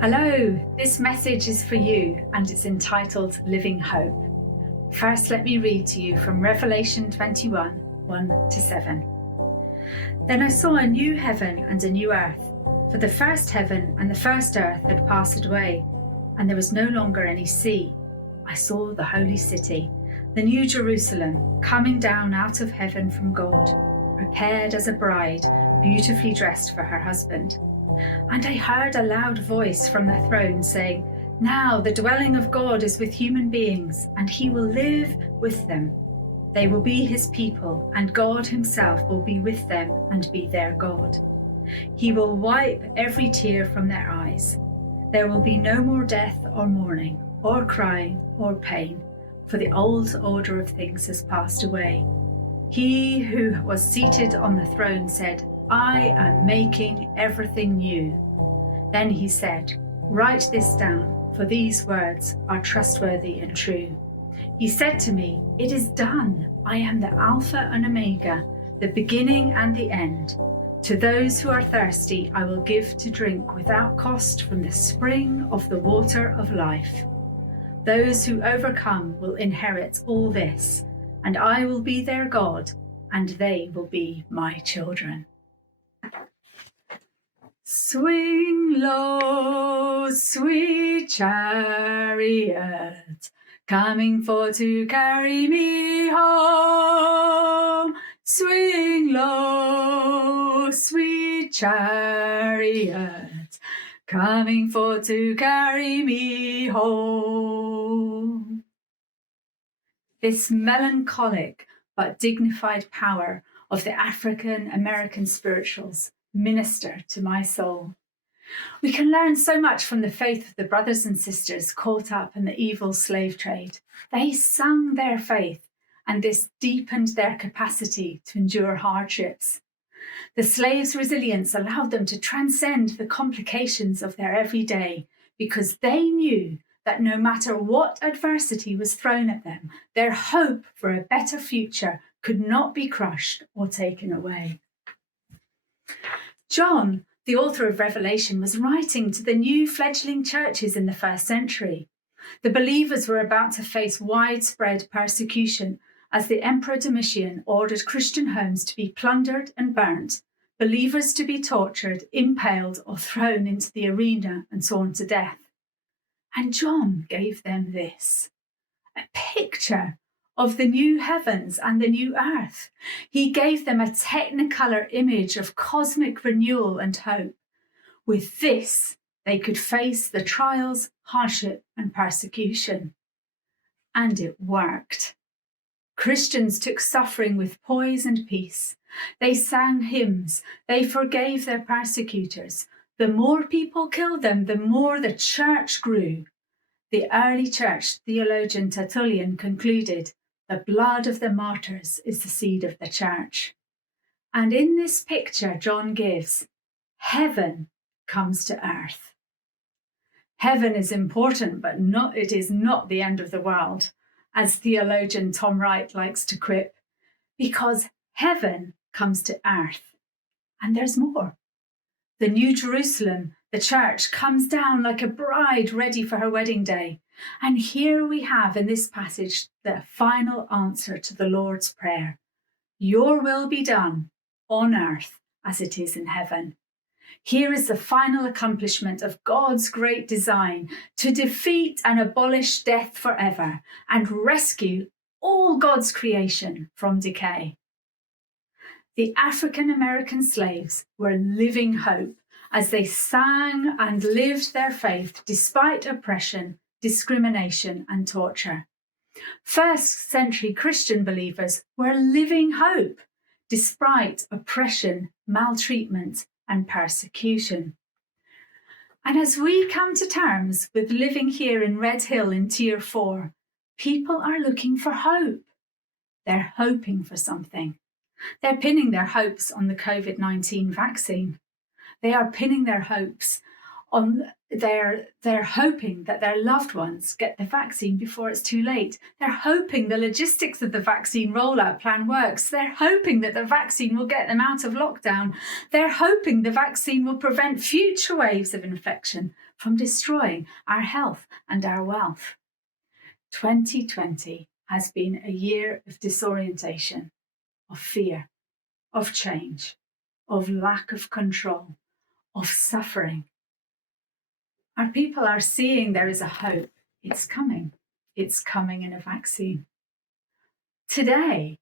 Hello, this message is for you and it's entitled Living Hope. First, let me read to you from Revelation 21, 1 to 7. Then I saw a new heaven and a new earth, for the first heaven and the first earth had passed away, and there was no longer any sea. I saw the holy city, the new Jerusalem, coming down out of heaven from God, prepared as a bride, beautifully dressed for her husband. And I heard a loud voice from the throne saying, "Now the dwelling of God is with human beings, and he will live with them. They will be his people, and God himself will be with them and be their God. He will wipe every tear from their eyes. There will be no more death or mourning, or crying or pain, for the old order of things has passed away." He who was seated on the throne said, "I am making everything new." Then he said, "Write this down, for these words are trustworthy and true." He said to me, "It is done. I am the Alpha and Omega, the beginning and the end. To those who are thirsty, I will give to drink without cost from the spring of the water of life. Those who overcome will inherit all this, and I will be their God, and they will be my children." Swing low, sweet chariot, coming for to carry me home. Swing low, sweet chariot, coming for to carry me home. This melancholic but dignified power of the African American spirituals minister to my soul. We can learn so much from the faith of the brothers and sisters caught up in the evil slave trade. They sung their faith, and this deepened their capacity to endure hardships. The slaves' resilience allowed them to transcend the complications of their everyday because they knew that no matter what adversity was thrown at them, their hope for a better future could not be crushed or taken away. John, the author of Revelation, was writing to the new fledgling churches in the first century. The believers were about to face widespread persecution as the Emperor Domitian ordered Christian homes to be plundered and burnt, believers to be tortured, impaled, or thrown into the arena and sawn to death. And John gave them this, a picture of the new heavens and the new earth. He gave them a technicolor image of cosmic renewal and hope. With this, they could face the trials, hardship, and persecution. And it worked. Christians took suffering with poise and peace. They sang hymns. They forgave their persecutors. The more people killed them, the more the church grew. The early church theologian Tertullian concluded, "The blood of the martyrs is the seed of the church." And in this picture John gives, heaven comes to earth. Heaven is important, but it is not the end of the world, as theologian Tom Wright likes to quip, because heaven comes to earth. And there's more. The new Jerusalem, the church, comes down like a bride ready for her wedding day. And here we have in this passage the final answer to the Lord's Prayer. Your will be done on earth as it is in heaven. Here is the final accomplishment of God's great design to defeat and abolish death forever and rescue all God's creation from decay. The African American slaves were living hope as they sang and lived their faith despite oppression, discrimination, and torture. First century Christian believers were living hope despite oppression, maltreatment, and persecution. And as we come to terms with living here in Red Hill in Tier 4, people are looking for hope. They're hoping for something. They're pinning their hopes on the COVID-19 vaccine. They are pinning their hopes on they're hoping that their loved ones get the vaccine before it's too late. They're hoping the logistics of the vaccine rollout plan works. They're hoping that the vaccine will get them out of lockdown. They're hoping the vaccine will prevent future waves of infection. from destroying our health and our wealth. 2020 has been a year of disorientation, of fear, of change, of lack of control, of suffering. Our people are seeing there is a hope. It's coming. It's coming in a vaccine. Today,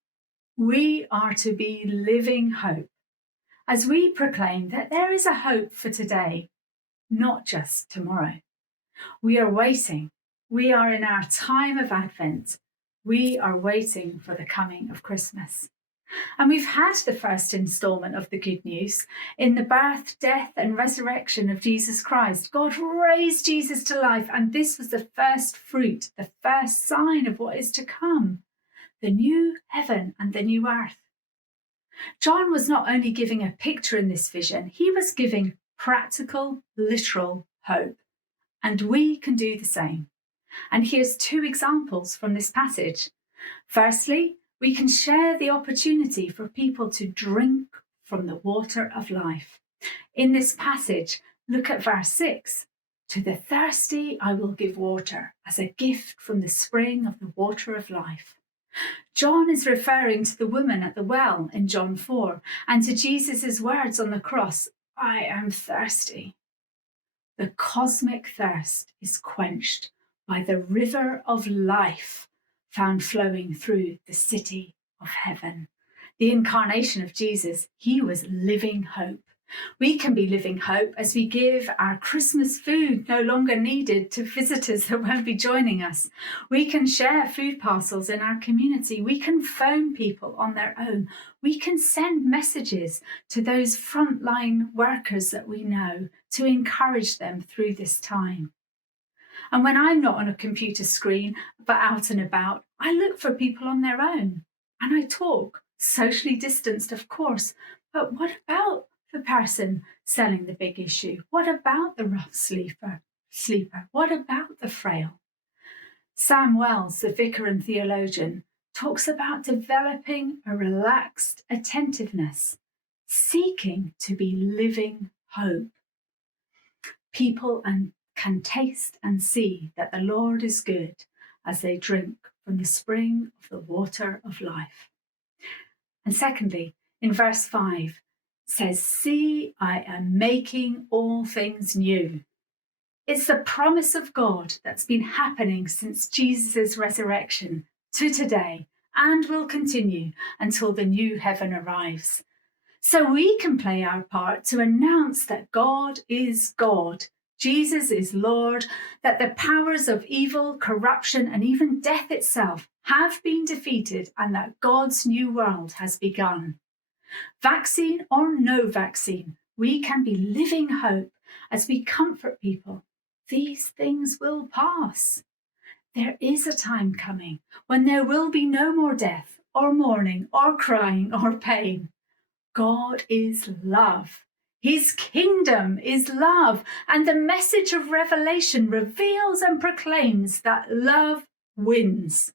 we are to be living hope as we proclaim that there is a hope for today, not just tomorrow. We are waiting. We are in our time of Advent. We are waiting for the coming of Christmas. And we've had the first instalment of the good news in the birth, death, and resurrection of Jesus Christ. God raised Jesus to life, and this was the first fruit, the first sign of what is to come, the new heaven and the new earth. John was not only giving a picture in this vision, he was giving practical, literal hope. And we can do the same. And here's 2 examples from this passage. Firstly, we can share the opportunity for people to drink from the water of life. In this passage, look at verse 6. To the thirsty I will give water as a gift from the spring of the water of life. John is referring to the woman at the well in John 4 and to Jesus' words on the cross, I am thirsty. The cosmic thirst is quenched by the river of life found flowing through the city of heaven. The incarnation of Jesus, he was living hope. We can be living hope as we give our Christmas food no longer needed to visitors that won't be joining us. We can share food parcels in our community. We can phone people on their own. We can send messages to those frontline workers that we know to encourage them through this time. And when I'm not on a computer screen but out and about, I look for people on their own and I talk, socially distanced, of course. But what about the person selling the big issue? What about the rough sleeper? What about the frail? Sam Wells, the vicar and theologian, talks about developing a relaxed attentiveness, seeking to be living hope. People can taste and see that the Lord is good as they drink from the spring of the water of life. And secondly, in verse 5, says, see, I am making all things new. It's the promise of God that's been happening since Jesus' resurrection to today and will continue until the new heaven arrives. So we can play our part to announce that God is God, Jesus is Lord, that the powers of evil, corruption, and even death itself have been defeated and that God's new world has begun. Vaccine or no vaccine, we can be living hope as we comfort people. These things will pass. There is a time coming when there will be no more death or mourning or crying or pain. God is love. His kingdom is love, and the message of Revelation reveals and proclaims that love wins.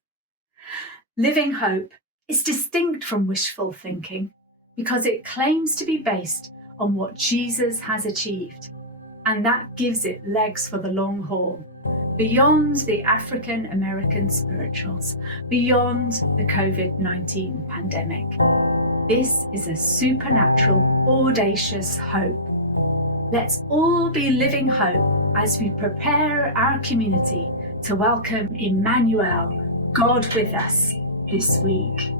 Living hope is distinct from wishful thinking because it claims to be based on what Jesus has achieved, and that gives it legs for the long haul, beyond the African American spirituals, beyond the COVID-19 pandemic. This is a supernatural, audacious hope. Let's all be living hope as we prepare our community to welcome Emmanuel, God with us, this week.